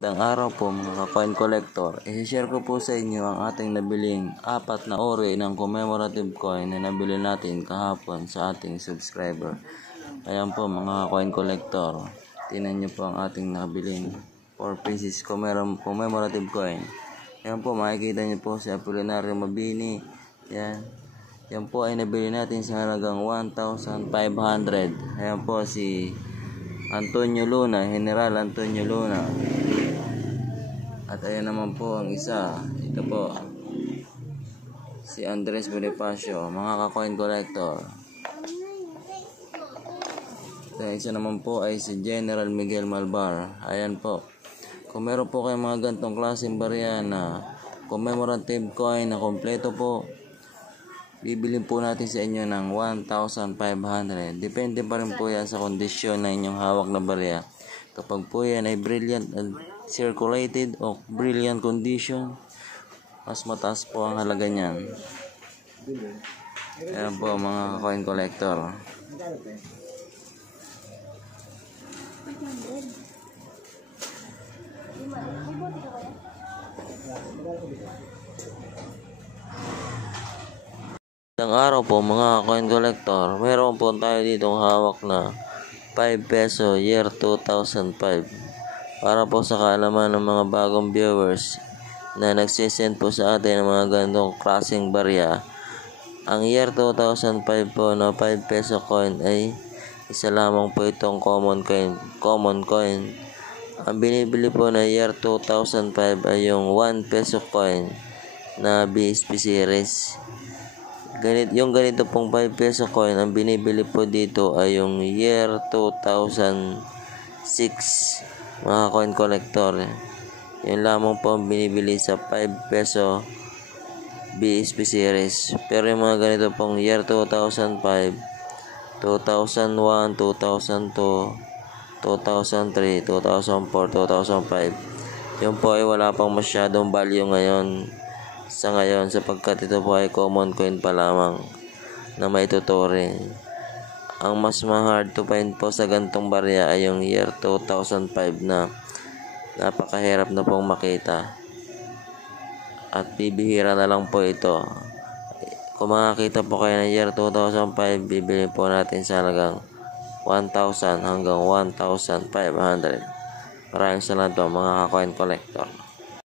Magandang araw po mga ka-coin collector. I-share ko po sa inyo ang ating nabiling 4 na uri ng commemorative coin na nabili natin kahapon sa ating subscriber. Ayan po mga coin collector. Tingnan nyo po ang ating nabiling 4 pieces commemorative coin. Ayan po, makikita nyo po si Apolinario Mabini. Yan po ay nabili natin sa halagang 1,500. Ayan po si Antonio Luna, General Antonio Luna. At ayan naman po ang isa, ito po, si Andres Bonifacio, mga ka-coin collector. Ito isa naman po ay si General Miguel Malvar. Ayan po. Kung meron po kayong mga gantong klaseng barya na commemorative coin na kompleto po, bibilin po natin sa inyo ng 1,500. Depende pa rin po yan sa kondisyon na inyong hawak na barya. Kapag po yan ay brilliant and circulated o brilliant condition, mas mataas po ang halaga niyan. Ayan po mga coin collector. Isang araw po mga coin collector, meron po tayo dito hawak na 5 peso year 2005. Para po sa kaalaman ng mga bagong viewers na nagsisend po sa atin ng mga ganitong klaseng barya, ang year 2005 po na 5 peso coin ay isa lamang po itong common coin. Ang binibili po na year 2005 ay yung 1 peso coin na BSP series. Yung ganito pong 5 peso coin, ang binibili po dito ay yung year 2006, mga coin collector. Yun lamang po ang binibili sa 5 peso BSP series. Pero yung mga ganito pong year 2005, 2001, 2002, 2003, 2004, 2005, yun po ay wala pang masyadong value ngayon sapagkat ito po ay common coin pa lamang na maituturing. Ang mas hard to find po sa gantong barya ay yung year 2005 na napakahirap na pong makita at bibihira na lang po ito. Kung makakita po kayo ng year 2005, bibili po natin sa halagang 1,000 hanggang 1,500. Maraming salamat po mga ka-coin collector.